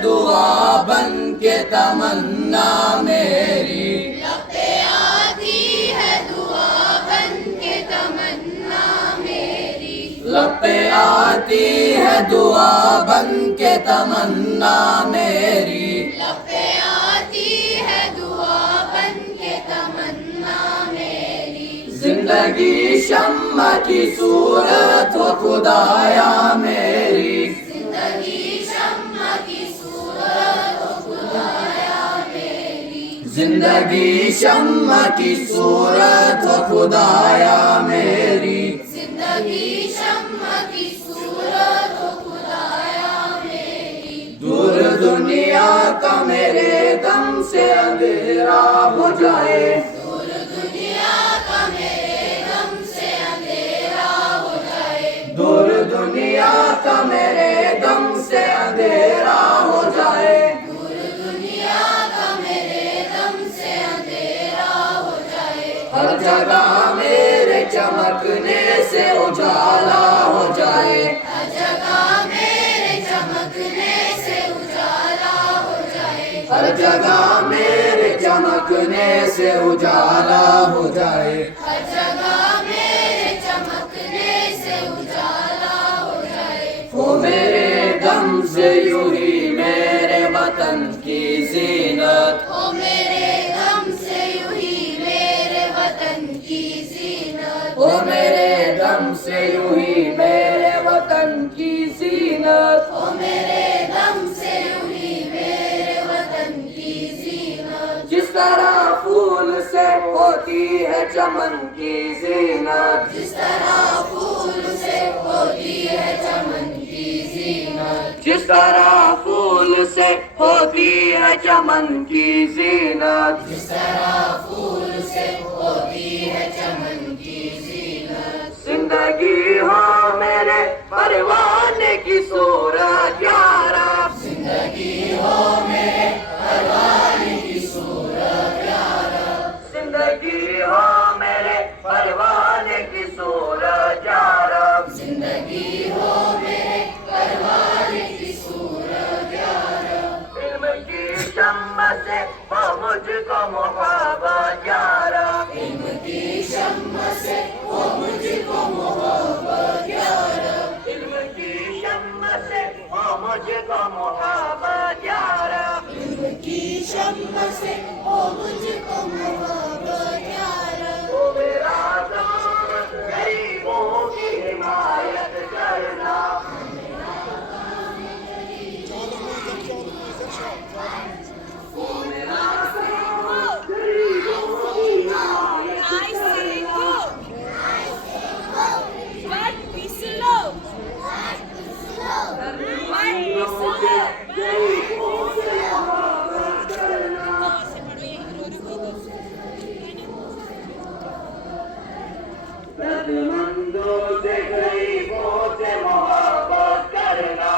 दुआ बन के तमन्ना मेरी। लब पे आती है दुआ बन के तमन्ना मेरी। लब पे आती है दुआ बन के तमन्ना मेरी। लब पे आती है दुआ बन के तमन्ना मेरी। जिंदगी शम्मा की सूरत हो खुदाया मेरी। जिंदगी शम्मा की सूरत हो खुदाया मेरी। जिंदगी शम्मा की सूरत हो खुदाया मेरी। जिंदगी शम्मा की सूरत हो खुदाया मेरी। दूर दुनिया का मेरे दम से अंधेरा हो जाए। दूर दुनिया का मेरे दम से अंधेरा हो जाए। दूर दुनिया का मेरे दम से अंधेरा हो जाए। दूर दुनिया का मेरे दम से अंधेरा हो जाए। हर जगह मेरे चमकने से उजाला हो जाए। हर जगह मेरे चमकने से उजाला हो जाए। हर जगह मेरे चमकने से उजाला हो जाए। हर जगह मेरे चमकने से उजाला हो जाए। वो मेरे दम से यूं ही मेरे वतन की जीनत। ओ मेरे दम से यूं ही मेरे वतन की जीनत। वो मेरे दम से यूं ही मेरे वतन की जीनत। ओ मेरे दम से यूं ही मेरे वतन की जीनत। जिस तरह फूल से होती है चमन की जीनत। जिस तरह फूल से होती है चमन की जीनत। जिस तरह फूल से होती है चमन की जीनत। जिस तरह फूल से होती है चमन की जीनत। जिंदगी हो मेरे परवाने की सूरत या रब। जिंदगी हो मेरे परवाने की सूरत या रब। जिंदगी हो मेरे परवाने की सूरत या रब। जिंदगी हो मेरे परवाने की सूरत या रब। इल्म की शम्मा से वो मुझको मोहब्बत या रब। इल्म की शम्मा से वो मुझको मोहब्बत या रब। इल्म की शम्मा से वो मुझको मोहब्बत या रब। इल्म की शम्मा से वो मुझको मोहब्बत या रब। वो मेरा काम गरीबों की हिमायत करना। वो मेरा काम गरीबों की हिमायत I say go. But be slow. But be slow. गरीबों से मोहब्बत करना। दर्दमंदों से गरीबों से मोहब्बत करना।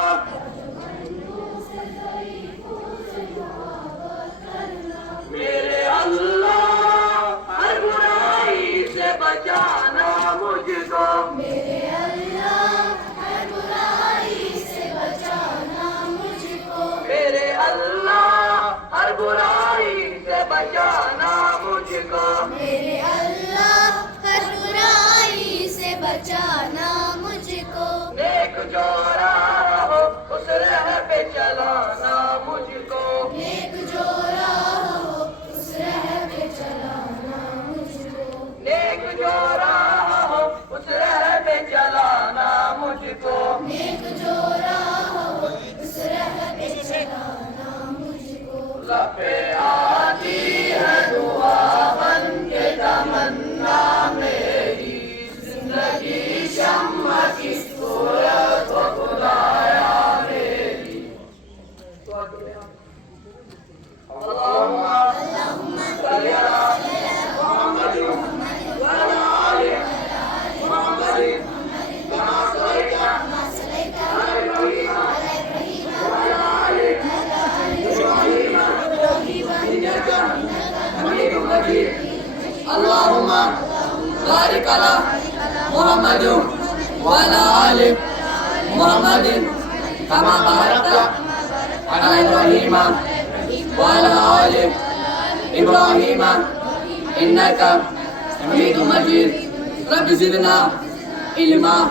मेरे अल्लाह हर बुराई से बचाना मुझको। मेरे अल्लाह हर बुराई से बचाना मुझको। मेरे अल्लाह हर बुराई से बचाना मुझको। मेरे अल्लाह हर बुराई से बचाना मुझको। नेक जो राह हो उस राह पे चलाना मुझको। नेक जो राह हो उस राह पे चलाना मुझको। नेक जो राह हो उस राह पे चलाना मुझको। नेक जो राह हो उस राह पे चलाना मुझको। लब पे आती है दुआ बन के तमन्ना मेरी। जिंदगी शम्मा की सूरत हो खुदाया मेरी। अल्लाहुम्मा सल्ली अला मुहम्मद व अला आलि मुहम्मद कमा सल्लैता अला इब्राहीम व अला आलि इब्राहीम इन्नका हमीदुम मजीद। अल्लाहुम्मा बारिक अला मुहम्मद व अला आलि मुहम्मद कमा बारकता अला إبراهيم وعلى آل إبراهيم إنك حميد مجيد رب زدنا علما